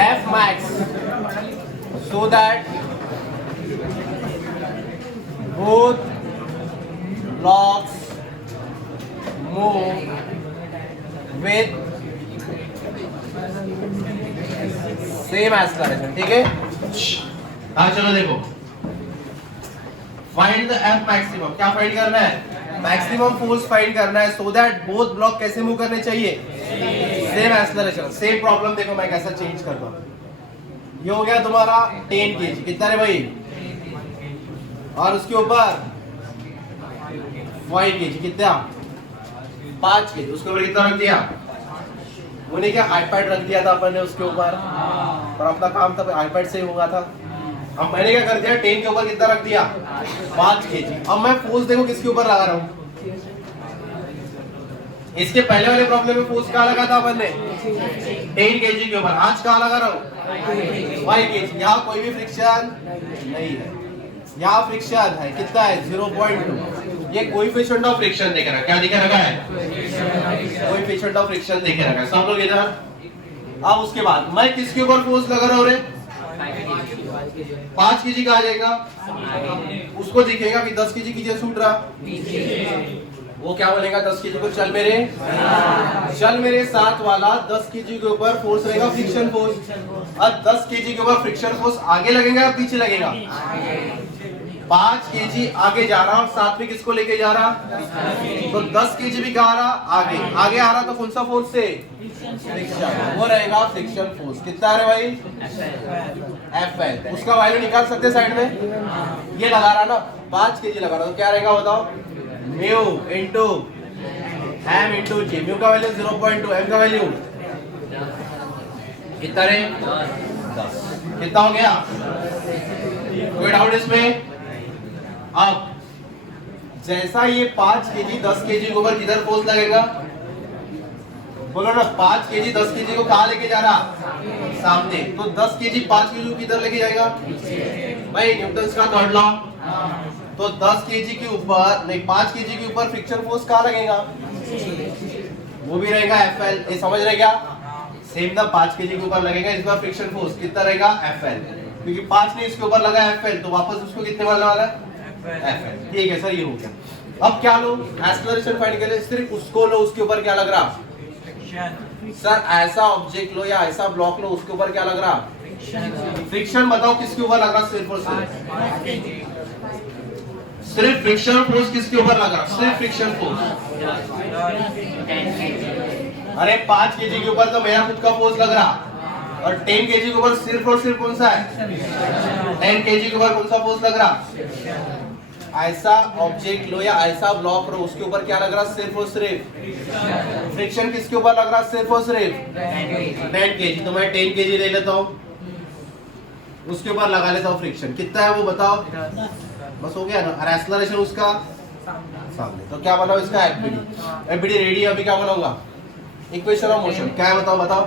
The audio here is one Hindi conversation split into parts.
F max so that both blocks move with same acceleration. ठीक है? हाँ चलो देखो, फाइंड द एफ मैक्सिमम. क्या फाइंड करना है? मैक्सिमम फोर्स फाइंड करना है सो दैट बोथ ब्लॉक कैसे मूव करने चाहिए? Same acceleration. सेम प्रॉब्लम देखो मैं कैसा चेंज करता हूं. ये हो गया तुम्हारा 10 kg. कितना रे भाई? और उसके ऊपर 5 kg. कितना? 5 kg. उसके ऊपर कितना रख दिया? उन्हें क्या आईपैड रख दिया था अपन ने उसके ऊपर, और अपना काम था आईपैड से ही होगा था. अब मैंने क्या कर दिया? 10 के ऊपर कितना रख दिया? 5 kg. अब मैं फोर्स देखो किसके ऊपर लगा रहा हूँ. इसके पहले वाले प्रॉब्लम में फोर्स कहाँ लगा था अपन ने? 10 kg के ऊपर. आज कहाँ लगा रहा हूँ? 5 kg. यहाँ कोई भी फ्रिक्शन नहीं है. यहाँ फ्रिक्शन है. कितना है? 0.2. ये कोएफिशिएंट ऑफ फ्रिक्शन देख रहा है. क्या दिख रखा है? कोएफिशिएंट ऑफ फ्रिक्शन देख रखा है. सब लोग इधर. अब उसके बाद मैं किसके ऊपर फोर्स लगा रहा हूँ रे? 5 kg का आ जाएगा. उसको दिखेगा कि 10 kg की छूट रहा. वो क्या बोलेगा? 10 kg को चल मेरे साथ वाला 10 kg के ऊपर फोर्स रहेगा फ्रिक्शन फोर्स. अब 10 kg के ऊपर फ्रिक्शन फोर्स आगे लगेगा या पीछे लगेगा? 5 kg आगे जा रहा और साथ में किसको लेके जा रहा? तो 10 kg भी कहाँ आ रहा? आगे आ रहा. तो कौन सा फोर्स से? फ्रिक्शन. वो रहेगा फ्रिक्शन फोर्स. कितना है भाई? Fl. उसका वैल्यू निकाल सकते साइड में. ये लगा रहा ना 5 kg लगा रहा. तो क्या रहेगा बताओ? Mu into m into g. Mu का वैल्यू 0.2, m का वैल्यू कितना रे? 10. कितना हो गया? कोई डाउट इसमें? अब जैसा ये 5 kg 10 kg के ऊपर किधर फोर्स लगेगा? बोलो ना. 5 kg 10 kg को कहाँ लेके जा रहा? सामने. तो 10 kg 5 kg किधर लेके जाएगा? भाई न्यूटन का थर्ड लॉ. तो 10 kg के ऊपर नहीं 5 kg के ऊपर फ्रिक्शन फोर्स कहाँ लगेगा? वो भी रहेगा Fl. ये समझ रहे क्या? सेम ना 5 kg के ऊपर लगेगा. इस बार फ्रिक्शन फोर्स कितना रहेगा? Fl. क्योंकि 5 ने इसके ऊपर लगा Fl, तो वापस उसको कितने वाला वाला है? Fl. ठीक है सर, ये हो गया. अब क्या लो? एक्सेलरेशन फाइंड के लिए सिर्फ उसको लो. उसके ऊपर क्या लग रहा? सर ऐसा ऑब्जेक्ट लो या ऐसा ब्लॉक लो, उसके ऊपर क्या लग रहा? फ्रिक्शन. बताओ किसके ऊपर लग रहा? सिर्फ और सिर्फ फ्रिक्शन फोर्स किसके ऊपर लग रहा? सिर्फ फ्रिक्शन फोर्स. अरे 5 kg के ऊपर तो मेरा खुद का फोर्स लग रहा, और 10 kg के ऊपर सिर्फ और सिर्फ कौन सा है? 10 kg के ऊपर कौन सा फोर्स लग रहा? ऐसा ऑब्जेक्ट लो या ऐसा ब्लॉक लो, उसके ऊपर क्या लग रहा? सिर्फ और सिर्फ फ्रिक्शन. किसके ऊपर लग रहा? सिर्फ और सिर्फ 10 kg. तो मैं 10 kg ले लेता हूँ, उसके ऊपर लगा लेता हूँ फ्रिक्शन. कितना है वो बताओ? बस हो गया ना. और एक्सेलरेशन उसका सामने. तो क्या बनाओ इसका? FBD ready. अभी क्या बनाऊंगा? Equation of motion. क्या है बताओ?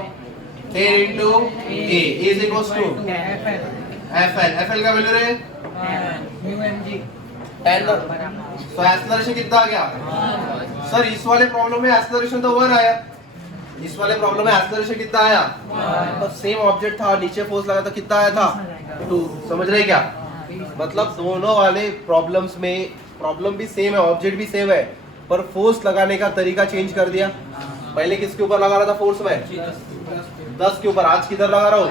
10 into a is equals to Fl का वैल्यू रे 10. तो एक्सेलरेशन कितना आ गया? सर इस वाले प्रॉब्लम में एक्सेलरेशन तो 1 आया. इस वाले प्रॉब्लम में एक्सेलरेशन कितना आया? तो सेम ऑब्जेक्ट था, नीचे फोर्स लगा, तो कितना आया था? 2. समझ रहे क्या? मतलब दोनों वाले प्रॉब्लम्स में प्रॉब्लम भी सेम है, ऑब्जेक्ट भी सेम है, पर फोर्स लगाने का तरीका चेंज कर दिया. पहले किसके ऊपर लगा रहा था फोर्स में? 10 के ऊपर. आज किधर लगा रहा हूँ?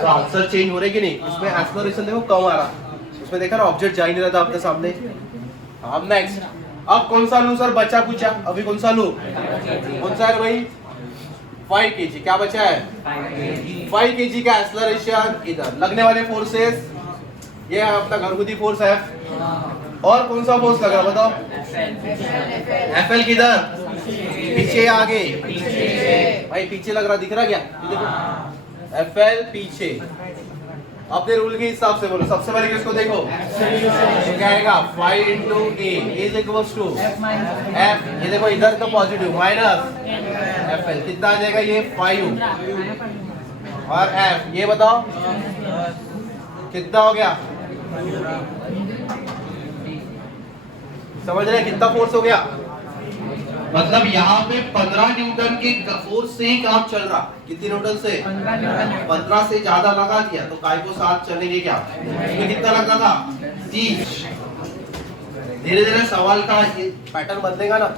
तो आंसर चेंज हो रहे कि नहीं? इसमें एक्सेलरेशन देखो कम आ रहा. उसमें देखा ना ऑब्जेक्ट जा ही नहीं रहा था अपने सामने. अब नेक्स्ट. अब कौन सा लूं सर? बचा कुछ. अभी कौन सा लूं? कौन सा है भाई? 5 kg. क्या बचा है? 5 kg का एक्सेलरेशन. इधर लगने वाले फोर्सेस ये है अपना घरगुती फोर्स है. और कौन सा फोर्स लग रहा बताओ? Fl किधर? पीछे आगे? भाई पीछे लग रहा. दिख रहा क्या? देखो Fl पीछे. अपने रूल के हिसाब से बोलो. सबसे पहले किसको देखो? क्या आएगा? 5 into a is equals to f. ये देखो इधर तो पॉजिटिव माइनस Fl. कितना आ जाएगा ये? 5 और f. ये बताओ कितना हो गया? समझ रहे कितना फोर्स हो गया? मतलब यहाँ पे 15 न्यूटन के फोर्स से ही काम चल रहा। कितने न्यूटन से? 15 से ज्यादा लगा दिया तो काय को साथ चलेंगे क्या? इसमें कितना लगा था? 30। धीरे धीरे सवाल का पैटर्न बदलेगा ना।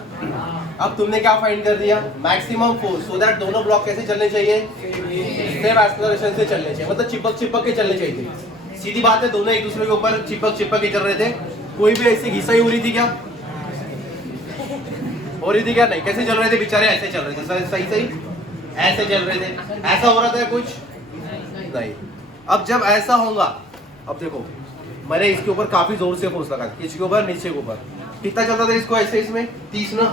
अब तुमने क्या फाइंड कर दिया? मैक्सिमम फोर्स, सो दैट दोनों ब्लॉक कैसे चलने चाहिए? सेम एक्सेलरेशन से चलने चाहिए, मतलब चिपक चिपक के चलने चाहिए। सीधी बात है, दोनों एक दूसरे के ऊपर चिपक चिपक के चल रहे थे। कोई भी ऐसी घिसाई हो रही थी क्या? हो रही थी क्या? नहीं। कैसे चल रहे थे बेचारे? ऐसे चल रहे थे, सही सही ऐसे चल रहे थे। ऐसा हो रहा था कुछ नहीं। अब जब ऐसा होगा, अब देखो मैंने इसके ऊपर काफी जोर से फोर्स लगा, किसके ऊपर? नीचे के ऊपर। कितना चलता था इसको ऐसे? इसमें 30 ना।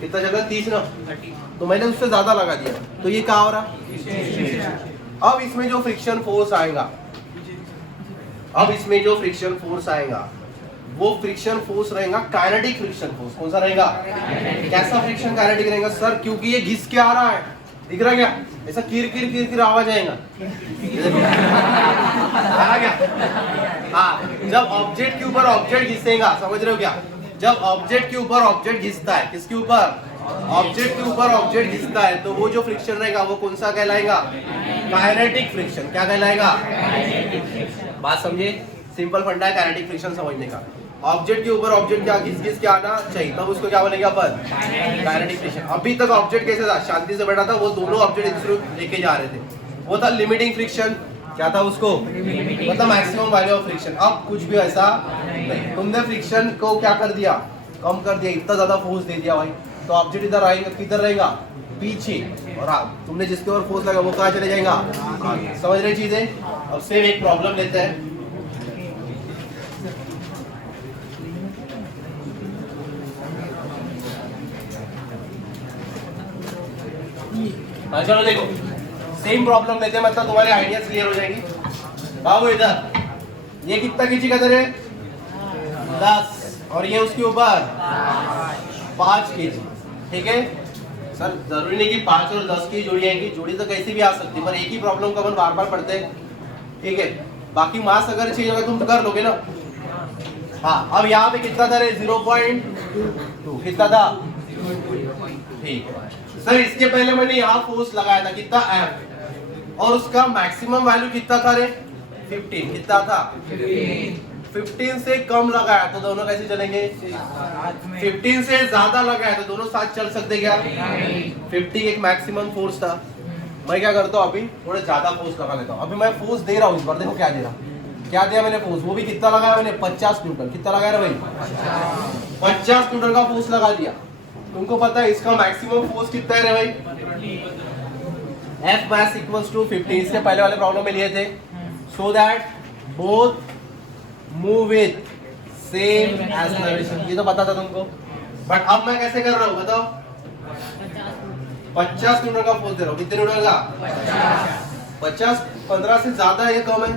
कितना चल रहा? 30 ना। तो मैंने उससे ज्यादा लगा दिया, तो ये क्या हो रहा? अब इसमें जो फ्रिक्शन फोर्स आएगा, अब इसमें जो फ्रिक्शन फोर्स आएगा वो फ्रिक्शन फोर्स रहेगा काइनेटिक फ्रिक्शन फोर्स। कौन सा रहेगा? कैसा फ्रिक्शन? काइनेटिक रहेगा सर, क्योंकि ये घिस के आ रहा है। दिख रहा क्या? ऐसा किर किर किर किर आवाज आएगा। आ रहा क्या? हाँ, जब ऑब्जेक्ट के ऊपर ऑब्जेक्ट घिसेगा, समझ रहे हो क्या? जब ऑब्जेक्ट के ऊपर ऑब्जेक्ट घिसता है, किसके ऊपर? ऑब्जेक्ट के ऊपर ऑब्जेक्ट घिसता है, तो वो जो फ्रिक्शन रहेगा वो कौन सा कहलाएगा? Kinetic friction. क्या कहलाएगा? बात समझे? सिंपल फंडा है काइनेटिक फ्रिक्शन समझने का। ऑब्जेक्ट के ऊपर ऑब्जेक्ट क्या घिस घिस के आना चाहिए, तब उसको क्या बोलेंगे अपन? Kinetic friction. अभी तक ऑब्जेक्ट कैसे था? शांति से बैठा था, वो दोनों ऑब्जेक्ट एक दूसरे को लेके जा रहे थे, वो था लिमिटिंग फ्रिक्शन। क्या था उसको? मतलब मैक्सिमम वैल्यू ऑफ फ्रिक्शन। अब कुछ भी ऐसा नहीं, तुमने फ्रिक्शन को क्या कर दिया? कम कर दिया, इतना ज्यादा फोर्स दे दिया भाई, तो ऑब्जेक्ट इधर आएगा, किधर रहेगा? पीछे। और तुमने जिसके ऊपर फोर्स लगा वो कहाँ चले जाएगा? आगे। समझ रहे चीजें? अब सेम एक प्रॉब्लम लेते हैं। चलो देखो, सेम प्रॉब्लम लेते हैं, मतलब तुम्हारे आइडियाज क्लियर हो जाएंगी। बाबू इधर ये कितना केजी का है? 10, और ये उसके ऊपर 5 केजी। ठीक है सर, जरूरी नहीं कि 5 और 10 की जोड़ी आएगी, जोड़ी तो कैसी भी आ सकती है, पर एक ही प्रॉब्लम को अपन बार बार पढ़ते हैं। ठीक है, बाकी मास अगर चेंज होगा तुम कर लोगे ना। हाँ, अब यहाँ पे कितना था? 0.2। कितना था? ठीक है सर, इसके पहले मैंने यहाँ फोर्स लगाया था, कितना? F, और उसका मैक्सिमम वैल्यू कितना था? 15। कितना था? 15 से कम लगाया तो दोनों कैसे चलेंगे? 15 से ज्यादा लगाया तो दोनों साथ चल सकते क्या? 50 एक मैक्सिमम फोर्स था। मैं क्या करता हूँ, अभी थोड़ा ज्यादा फोर्स लगा लेता हूँ। अभी मैं फोर्स दे रहा हूँ इस बार, देखो क्या दे रहा, क्या दिया मैंने फोर्स, वो भी कितना लगाया मैंने? 50 न्यूटन। कितना लगाया भाई? 50 न्यूटन का फोर्स लगा दिया। तुमको पता है इसका मैक्सिमम फोर्स कितना है भाई? F mass equals to 50। इसके पहले वाले प्रॉब्लम में लिए थे, so that both move with same acceleration। ये तो पता था तुमको, बट अब मैं कैसे कर रहा हूँ बताओ? 50 न्यूटन का फोर्स दे रहा हूँ। कितने न्यूटन का? 50। 15 से ज्यादा है या कम है?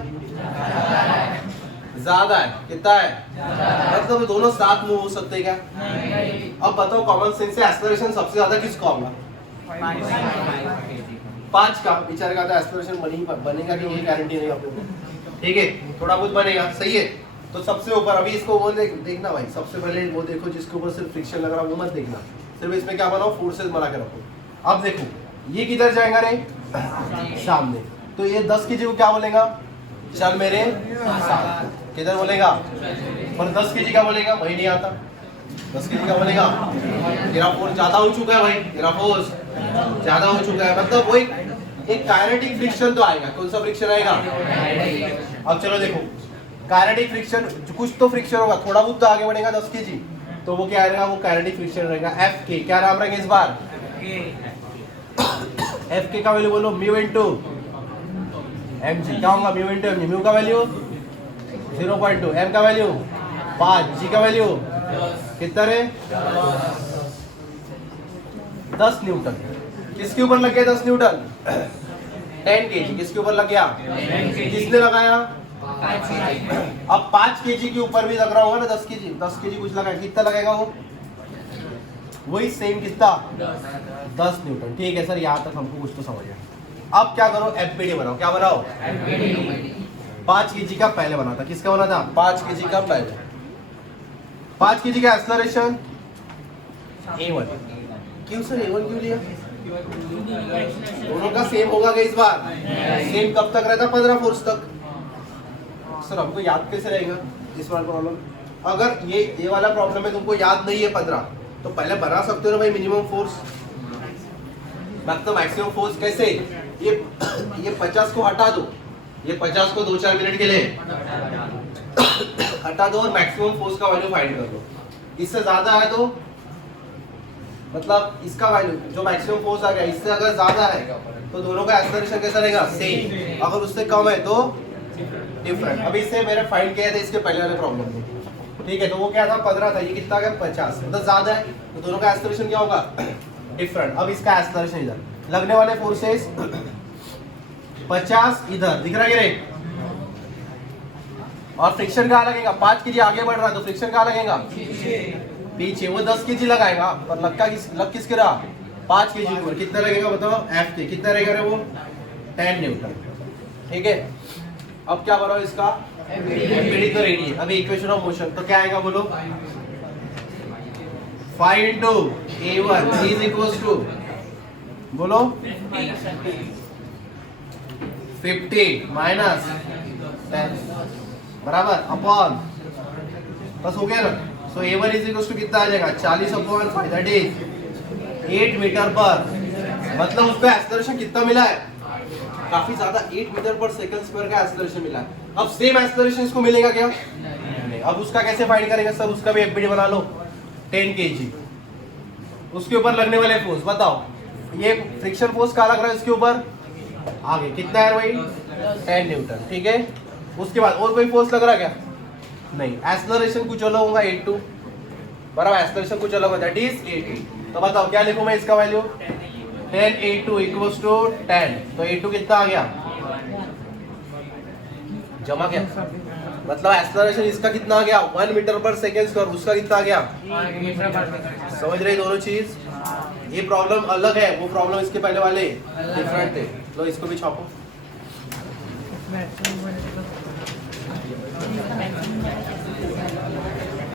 ज्यादा है। कितना है? मतलब दोनों साथ मूव हो सकते हैं क्या? अब बताओ कॉमन सेंस से एक्सेलरेशन सबसे ज्यादा किसका होगा? 5 का। बेचारे का तो एक्सेलरेशन बनेगा कि नहीं गारंटी नहीं अपने को। ठीक है, थोड़ा बहुत बनेगा, सही है। तो सबसे ऊपर अभी इसको वो देखना भाई, सबसे पहले वो देखो जिसके ऊपर सिर्फ फ्रिक्शन लग रहा है वो मत देखना, सिर्फ इसमें क्या बनाओ? फोर्सेस बना के रखो। अब देखो ये किधर जाएगा रे? सामने। तो ये 10 केजी को क्या बोलेगा? चल मेरे साथ। किधर बोलेगा? पर 10 केजी का बोलेगा, वही नहीं आता। 10 केजी का बोलेगा, तेरा फोर्स ज्यादा हो चुका है भाई, तेरा फोर्स ज्यादा हो चुका है, मतलब वो एक काइनेटिक फ्रिक्शन तो आएगा। कौन सा फ्रिक्शन आएगा? अब चलो देखो, काइनेटिक फ्रिक्शन कुछ तो फ्रिक्शन होगा, थोड़ा बहुत तो आगे बढ़ेगा 10 केजी, तो वो क्या आएगा? वो काइनेटिक फ्रिक्शन रहेगा। एफ के क्या नाम रहेगा इस बार? एफ के का वैल्यू बोलो म्यू इनटू mg। क्या होगा? Mu into mg। म्यू का वैल्यू 0.2, m का वैल्यू 5, g का वैल्यू कितना रे? 10 न्यूटन। किसके ऊपर लग गया 10 न्यूटन? 10 केजी। किसके ऊपर लग गया? किसने लगाया? अब 5 केजी के ऊपर भी लग रहा होगा ना 10 केजी। 10 केजी कुछ लगाया, कितना लगेगा वो? वही सेम कितना? 10 न्यूटन। ठीक है सर, यहाँ तक हमको कुछ तो समझ गया। अब क्या करो? एफपीडी बनाओ। क्या बनाओ? 5 केजी का पहले बना था। किसका बना था? 5 केजी का पहले। 5 केजी का एक्सेलरेशन a1, क्यों सर A1 क्यों लिया? दोनों का सेम होगा क्या इस बार? सेम कब तक रहता? 15 फोर्स तक। सर हमको याद कैसे रहेगा इस बार प्रॉब्लम? अगर ये वाला प्रॉब्लम है तुमको याद नहीं है 15, तो पहले बना सकते हो ना भाई मिनिमम फोर्स, मैक्सिमम फोर्स। कैसे? ये 50 को हटा दो, ये 50 को 2-4 मिनट के लिए हटा दो और मैक्सिमम फोर्स का वैल्यू फाइंड कर दो। इससे ज्यादा है तो मतलब इसका वैल्यू जो मैक्सिमम फोर्स आ गया, इससे अगर ज्यादा है तो दोनों का एक्सेलरेशन कैसा रहेगा? सेम। अगर उससे कम है तो डिफरेंट। अभी इससे मैंने फाइंड किया था इसके पहले वाले प्रॉब्लम में, ठीक है? तो वो क्या था? 15 था, ये कितना आ गया? 50, मतलब ज्यादा है तो दोनों का एक्सेलरेशन क्या होगा? डिफरेंट। अब इसका एक्सेलरेशन इधर लगने वाले फोर्सेस 50 इधर दिख रहा है रे, और फ्रिक्शन कहाँ लगेगा? 5 kg आगे बढ़ रहा है तो फ्रिक्शन कहाँ लगेगा? पीछे। वो 10 kg लगाएगा पर लग किसके रहा? 5 kg ऊपर। कितना लगेगा बताओ? F के कितना रहेगा रे वो? 10 न्यूटन। ठीक है, अब क्या बनाओ इसका? एम्पीडी तो रेडी है। अभी इक्वेशन ऑफ मोशन तो क्या आएगा बोलो? 5 into A1 is equals to बोलो 50 minus 10 बराबर अपॉन, बस हो गया ना? सो A1 is equals to कितना आ जाएगा? 40/5, दैट इज 8 मीटर पर। मतलब उसको एक्सेलरेशन कितना मिला है? काफी ज्यादा, 8 मीटर पर सेकंड स्क्वायर का एक्सेलरेशन मिला है। अब सेम एक्सेलरेशन इसको मिलेगा क्या? नहीं। अब उसका कैसे फाइंड करेंगे सर? उसका भी एफबीडी बना लो। 10 kg उसके ऊपर लगने वाले फोर्स बताओ। ये फ्रिक्शन फोर्स कहाँ लग रहा है इसके ऊपर? आगे। कितना है भाई? 10 न्यूटन। ठीक है, उसके बाद और कोई फोर्स लग रहा है क्या? नहीं। एक्सेलरेशन कुछ अलग होगा 8 बराबर, एक्सेलरेशन कुछ अलग होगा दैट इज 80। तो बताओ क्या लिखूं मैं इसका वैल्यू? 10 A2 equals to 10। तो A2 कितना आ गया? जमा क्या? मतलब एक्सेलरेशन इसका कितना आ गया? 1 मीटर पर सेकेंड स्क्वायर। उसका कितना आ गया? समझ रहे दोनों चीज? ये प्रॉब्लम अलग है, वो प्रॉब्लम इसके पहले वाले डिफरेंट थे। लो इसको भी छापो।